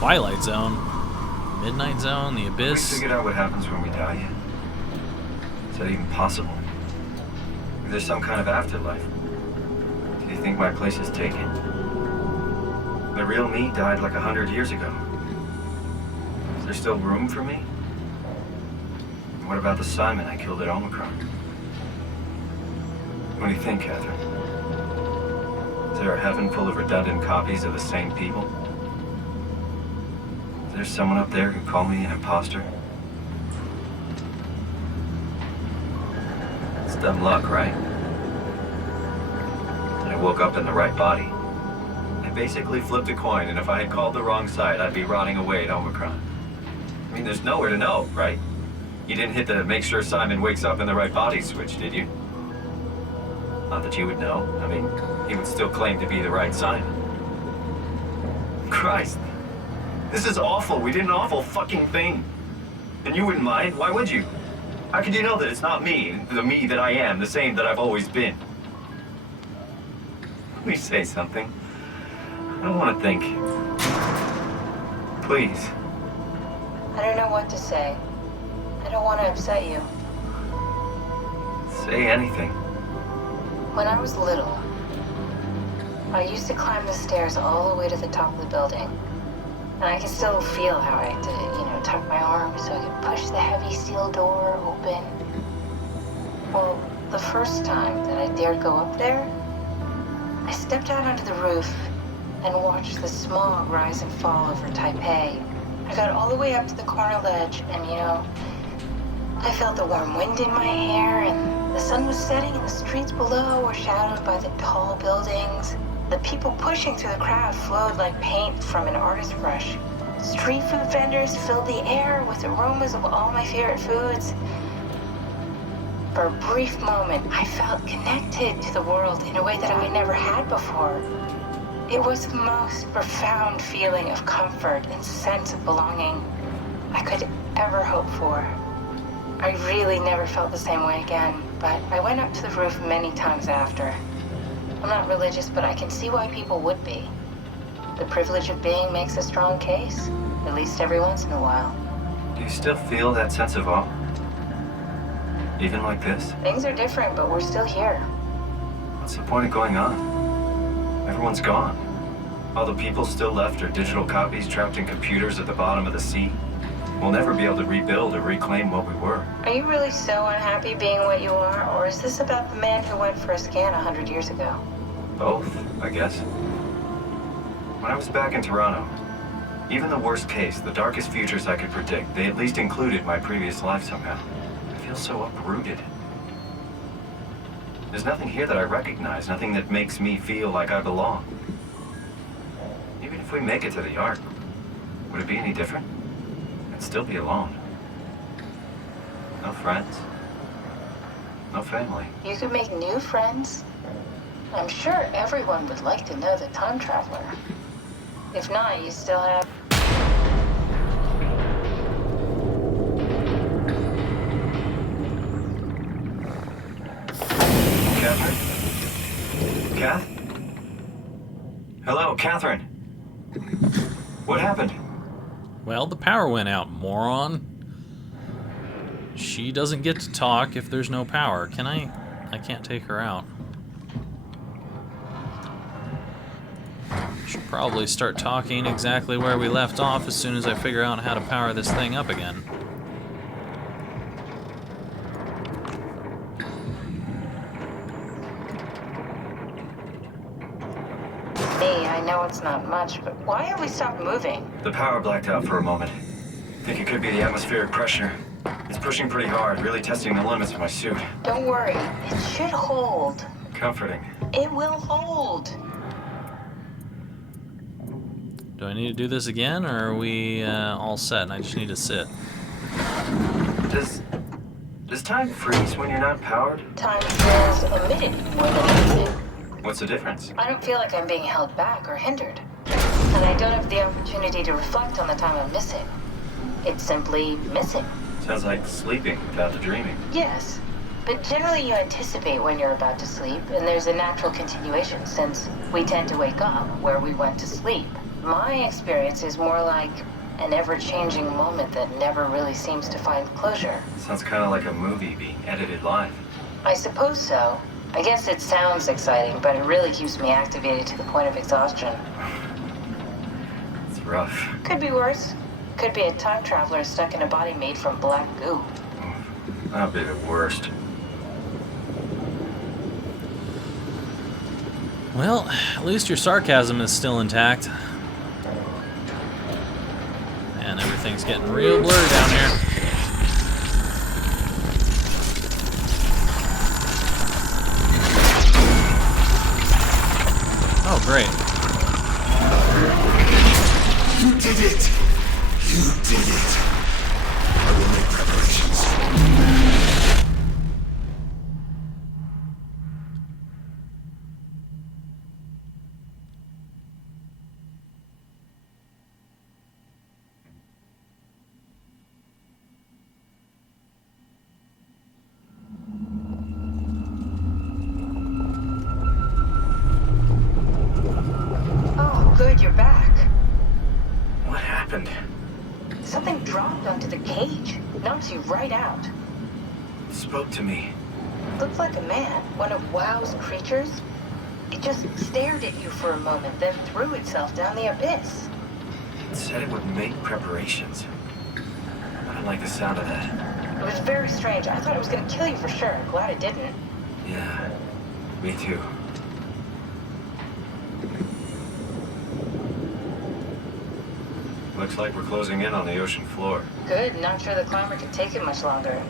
Twilight Zone? Midnight Zone? The We Abyss? figured out what happens when we die yet? Is that even possible? Is there some kind of afterlife? Do you think my place is taken? The real me died like 100 years ago. Is there still room for me? And what about the Simon I killed at Omicron? What do you think, Catherine? Is there a heaven full of redundant copies of the same people? Is there someone up there who called me an imposter? It's dumb luck, right? I woke up in the right body. I basically flipped a coin, and if I had called the wrong side, I'd be rotting away at Omicron. I mean, there's nowhere to know, right? You didn't hit the make sure Simon wakes up in the right body switch, did you? Not that you would know. I mean, he would still claim to be the right Simon. Christ. This is awful. We did an awful fucking thing. And you wouldn't mind? Why would you? How could you know that it's not me, the me that I am, the same that I've always been? Please say something. I don't want to think. Please. I don't know what to say. I don't want to upset you. Say anything. When I was little, I used to climb the stairs all the way to the top of the building. And I can still feel how I had to, tuck my arm so I could push the heavy steel door open. Well, the first time that I dared go up there, I stepped out onto the roof and watched the smog rise and fall over Taipei. I got all the way up to the corner ledge and, I felt the warm wind in my hair and the sun was setting and the streets below were shadowed by the tall buildings. The people pushing through the crowd flowed like paint from an artist's brush. Street food vendors filled the air with aromas of all my favorite foods. For a brief moment, I felt connected to the world in a way that I never had before. It was the most profound feeling of comfort and sense of belonging I could ever hope for. I really never felt the same way again, but I went up to the roof many times after. I'm not religious, but I can see why people would be. The privilege of being makes a strong case, at least every once in a while. Do you still feel that sense of awe? Even like this? Things are different, but we're still here. What's the point of going on? Everyone's gone. All the people still left are digital copies trapped in computers at the bottom of the sea. We'll never be able to rebuild or reclaim what we were. Are you really so unhappy being what you are, or is this about the man who went for a scan 100 years ago? Both, I guess. When I was back in Toronto, even the worst case, the darkest futures I could predict, they at least included my previous life somehow. I feel so uprooted. There's nothing here that I recognize, nothing that makes me feel like I belong. Even if we make it to the Ark, would it be any different? I'd still be alone. No friends. No family. You could make new friends. I'm sure everyone would like to know the time traveler. If not, you still have... Catherine? Kath? Hello, Catherine. What happened? Well, the power went out, moron. She doesn't get to talk if there's no power. Can I? I can't take her out. Should probably start talking exactly where we left off as soon as I figure out how to power this thing up again. I know it's not much, but why have we stopped moving? The power blacked out for a moment. Think it could be the atmospheric pressure. It's pushing pretty hard, really testing the limits of my suit. Don't worry, it should hold. Comforting. It will hold. Do I need to do this again, or are we all set and I just need to sit? Does time freeze when you're not powered? Time feels omitted more than needed. What's the difference? I don't feel like I'm being held back or hindered. And I don't have the opportunity to reflect on the time I'm missing. It's simply missing. Sounds like sleeping without the dreaming. Yes, but generally you anticipate when you're about to sleep, and there's a natural continuation since we tend to wake up where we went to sleep. My experience is more like an ever-changing moment that never really seems to find closure. Sounds kind of like a movie being edited live. I suppose so. I guess it sounds exciting, but it really keeps me activated to the point of exhaustion. It's rough. Could be worse. Could be a time traveler stuck in a body made from black goo. That'd be the worst. Well, at least your sarcasm is still intact. And everything's getting real blurry down here. Oh, great. You did it! You did it! I will make preparations. Oh, good, you're back. What happened? Something dropped onto the cage. Knocks you right out. It spoke to me. Looked like a man, one of WoW's creatures. It just stared at you for a moment, then threw itself down the abyss. It said it would make preparations. I don't like the sound of that. It was very strange. I thought it was going to kill you for sure. Glad it didn't. Yeah, me too. Looks like we're closing in on the ocean floor. Good. Not sure the climber can take it much longer.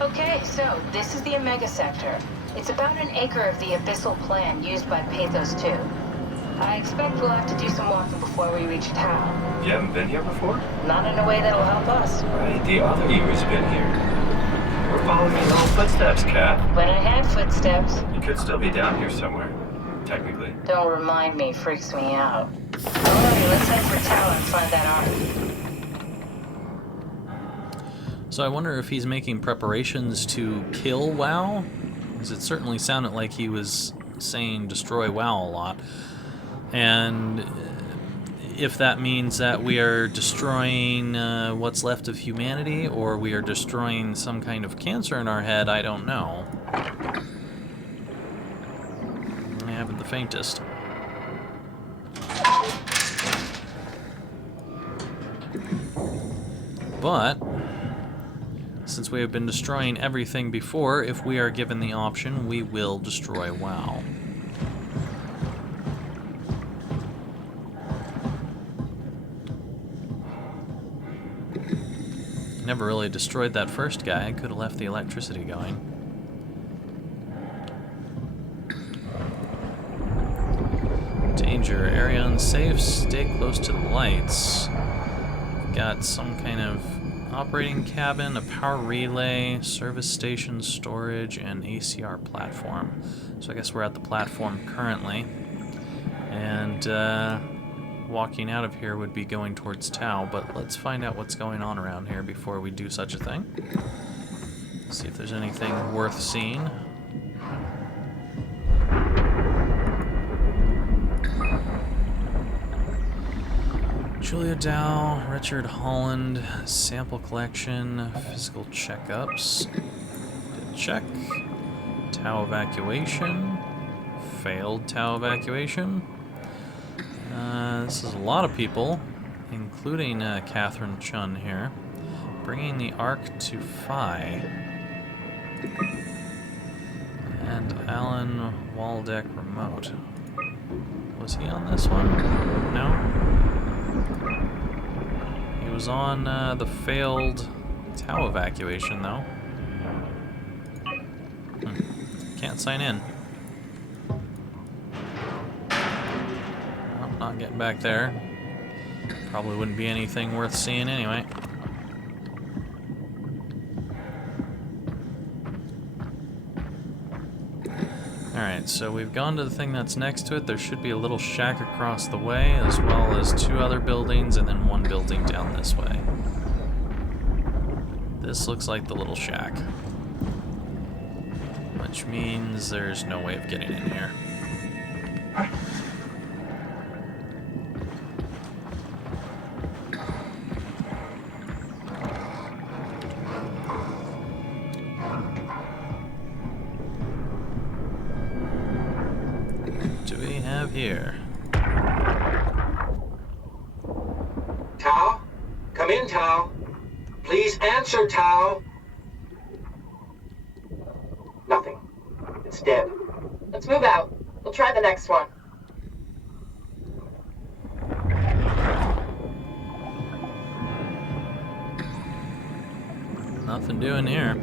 Okay, so this is the Omega Sector. It's about an acre of the abyssal plan used by Pathos 2. I expect we'll have to do some walking before we reach town. You haven't been here before? Not in a way that'll help us. Right, the other you has been here. We're following your little footsteps, Kat. When I had footsteps, You could still be down here somewhere, technically. don't remind me, freaks me out. Alright, let's head for town and find that ark. So I wonder if he's making preparations to kill WoW? Because it certainly sounded like he was saying destroy WoW a lot. And if that means that we are destroying what's left of humanity, or we are destroying some kind of cancer in our head, I don't know. I haven't the faintest. But since we have been destroying everything before, if we are given the option, we will destroy WoW. Never really destroyed that first guy. I could have left the electricity going. Danger. Area unsafe. Stay close to the lights. Got some kind of operating cabin, a power relay, service station, storage, and ACR platform. So I guess we're at the platform currently. And walking out of here would be going towards Tau, but let's find out what's going on around here before we do such a thing. See if there's anything worth seeing. Julia Dow, Richard Holland, sample collection, physical checkups. Did check. Tau evacuation. Failed Tau evacuation. This is a lot of people, including Catherine Chun here. Bringing the Ark to Phi. And Alan Waldeck remote. Was he on this one? No? He was on the failed Tau evacuation, though. Can't sign in. Oh, not getting back there. Probably wouldn't be anything worth seeing anyway. Alright, so we've gone to the thing that's next to it. There should be a little shack across the way, as well as 2 other buildings, and then 1 building down this way. This looks like the little shack. Which means there's no way of getting in here. here? Tao? Come in, Tao. Please answer, Tao. Nothing. It's dead. Let's move out. We'll try the next one. Nothing doing here.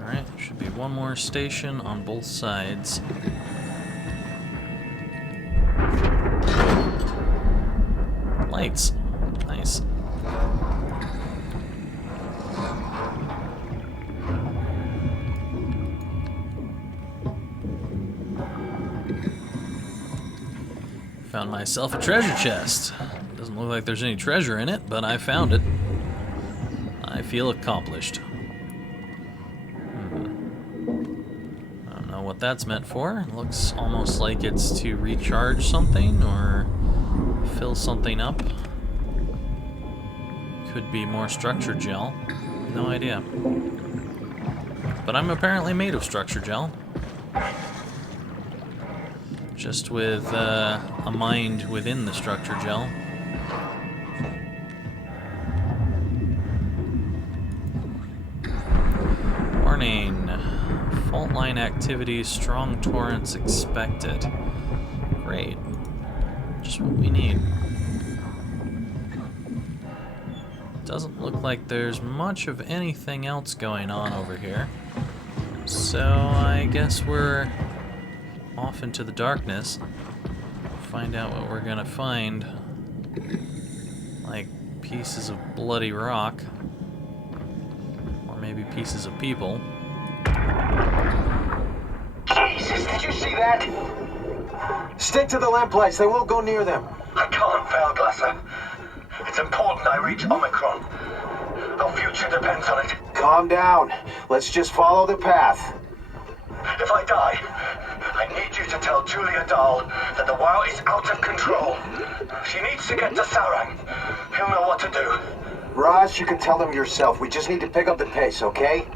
Alright, there should be one more station on both sides. Lights. Nice. Found myself a treasure chest. Doesn't look like there's any treasure in it, but I found it. I feel accomplished. I don't know what that's meant for. It looks almost like it's to recharge something or fill something up. Could be more structure gel. No idea. But I'm apparently made of structure gel. Just with a mind within the structure gel. Warning. Fault line activity, strong torrents expected. Great. Just what we need. Doesn't look like there's much of anything else going on over here. So I guess we're off into the darkness. Find out what we're gonna find. Like pieces of bloody rock. Or maybe pieces of people. Jesus, did you see that? Stick to the lamplights, they won't go near them. I can't fail, Glasser. It's important I reach Omicron. Our future depends on it. Calm down. Let's just follow the path. If I die, I need you to tell Julia Dahl that the WoW is out of control. She needs to get to Sarang. He'll know what to do. Raj, you can tell them yourself. We just need to pick up the pace, okay?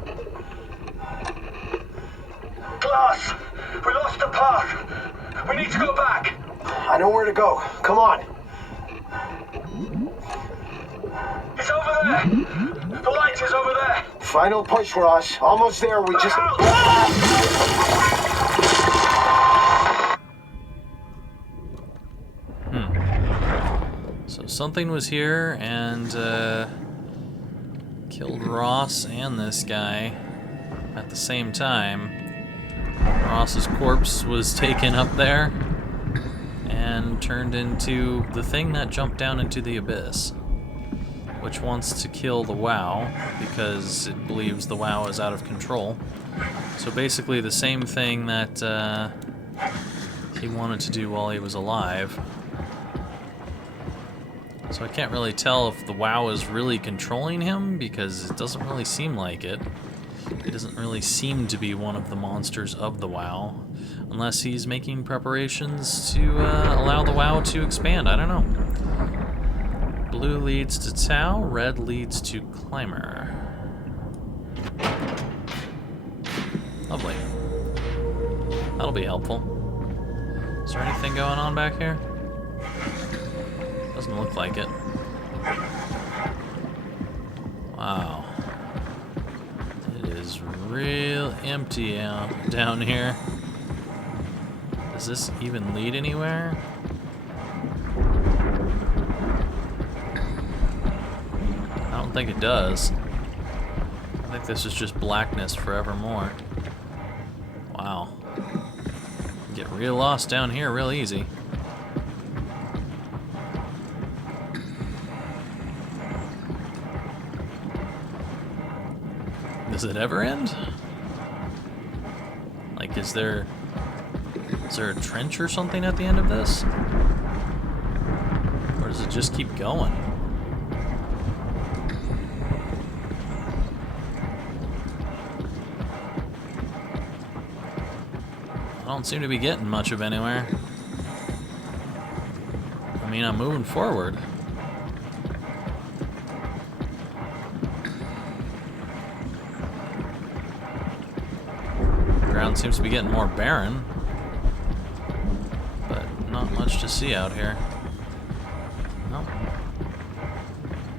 Glass! We lost the path! We need to go back! I know where to go. Come on. It's over there! The light is over there! Final push, Raj. Almost there. We just... So something was here and killed Ross and this guy at the same time. Ross's corpse was taken up there and turned into the thing that jumped down into the abyss, which wants to kill the WoW because it believes the WoW is out of control. So basically the same thing that he wanted to do while he was alive. So I can't really tell if the WoW is really controlling him because it doesn't really seem like it. It doesn't really seem to be one of the monsters of the WoW, unless he's making preparations to allow the WoW to expand. I don't know. Blue leads to Tau, red leads to Climber. Lovely. That'll be helpful. Is there anything going on back here? Doesn't look like it. Wow. It is real empty down here. Does this even lead anywhere? I don't think it does. I think this is just blackness forevermore. Wow. Get real lost down here real easy. Does it ever end? Like, is there a trench or something at the end of this? Or does it just keep going? I don't seem to be getting much of anywhere. I mean, I'm moving forward. background seems to be getting more barren. But not much to see out here. No.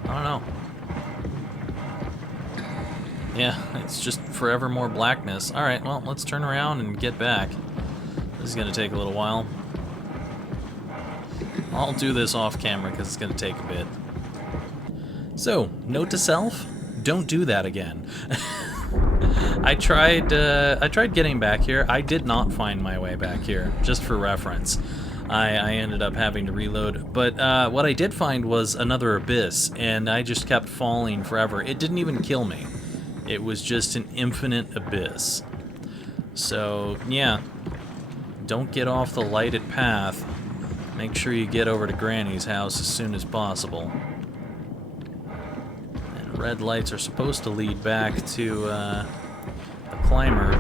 I don't know. Yeah, it's just forever more blackness. Alright, well, let's turn around and get back. This is going to take a little while. I'll do this off camera because it's going to take a bit. So, note to self, don't do that again. I tried getting back here. I did not find my way back here, just for reference. I ended up having to reload. But what I did find was another abyss, and I just kept falling forever. It didn't even kill me. It was just an infinite abyss. So, yeah. Don't get off the lighted path. Make sure you get over to Granny's house as soon as possible. And red lights are supposed to lead back to the climber.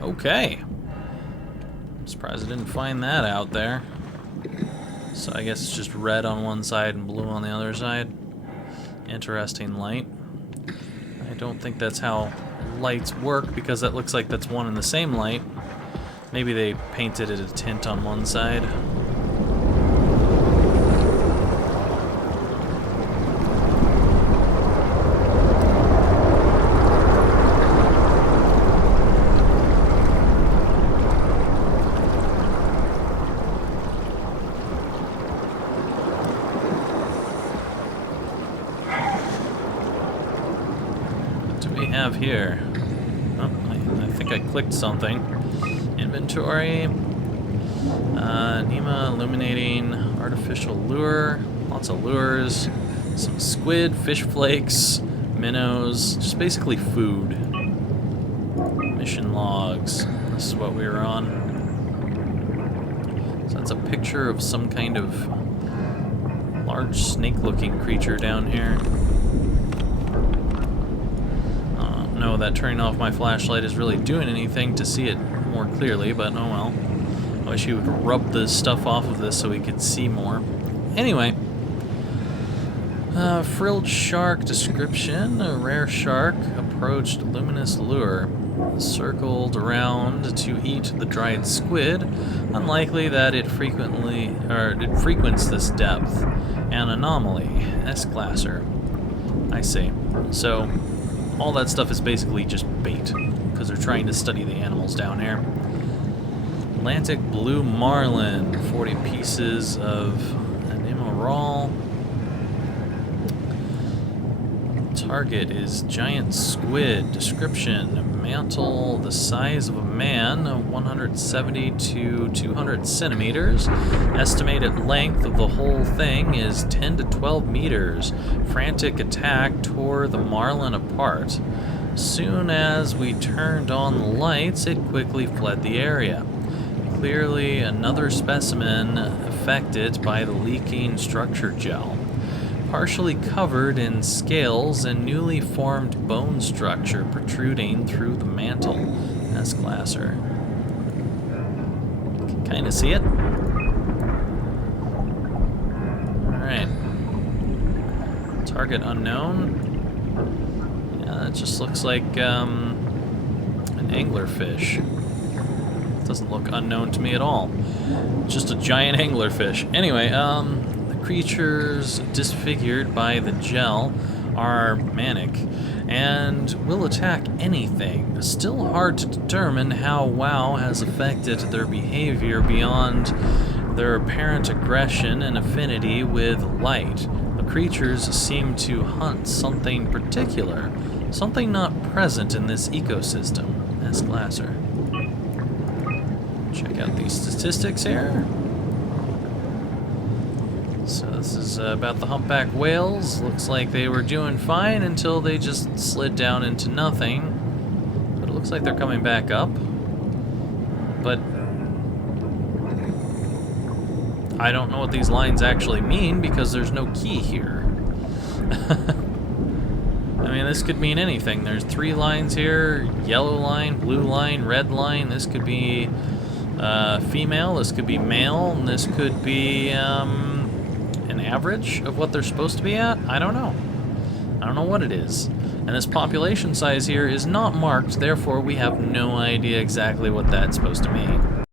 Okay. I'm surprised I didn't find that out there. So I guess it's just red on one side and blue on the other side. Interesting light. I don't think that's how lights work because that looks like that's one and the same light. Maybe they painted it a tint on one side. Have here. Oh, I think I clicked something. Inventory. Nema illuminating artificial lure. Lots of lures. Some squid, fish flakes, minnows. Just basically food. Mission logs. This is what we were on. So that's a picture of some kind of large snake-looking creature down here. Know that turning off my flashlight is really doing anything to see it more clearly, but oh well. I wish you would rub the stuff off of this so we could see more. Anyway, frilled shark description. A rare shark approached luminous lure, circled around to eat the dried squid. Unlikely that it frequents this depth. An anomaly. S-classer. I see. So all that stuff is basically just bait, because they're trying to study the animals down there. Atlantic blue marlin, 40 pieces of emerald. Target is giant squid. Description, mantle the size of a man, 170 to 200 centimeters. Estimated length of the whole thing is 10 to 12 meters. Frantic attack tore the marlin apart. Soon as we turned on the lights, it quickly fled the area. Clearly another specimen affected by the leaking structure gel. Partially covered in scales and newly formed bone structure protruding through the mantle. S-classer. Can kind of see it. Alright. Target unknown. Yeah, that just looks like an anglerfish. Doesn't look unknown to me at all. Just a giant anglerfish. Anyway, creatures disfigured by the gel are manic and will attack anything. Still hard to determine how WoW has affected their behavior beyond their apparent aggression and affinity with light. The creatures seem to hunt something particular, something not present in this ecosystem. S-classer. Check out these statistics here. So this is about the humpback whales. Looks like they were doing fine until they just slid down into nothing. But it looks like they're coming back up. But I don't know what these lines actually mean because there's no key here. I mean, this could mean anything. There's 3 lines here. Yellow line, blue line, red line. This could be female. This could be male. And this could be an an average of what they're supposed to be at? I don't know. I don't know what it is. And this population size here is not marked, therefore we have no idea exactly what that's supposed to mean.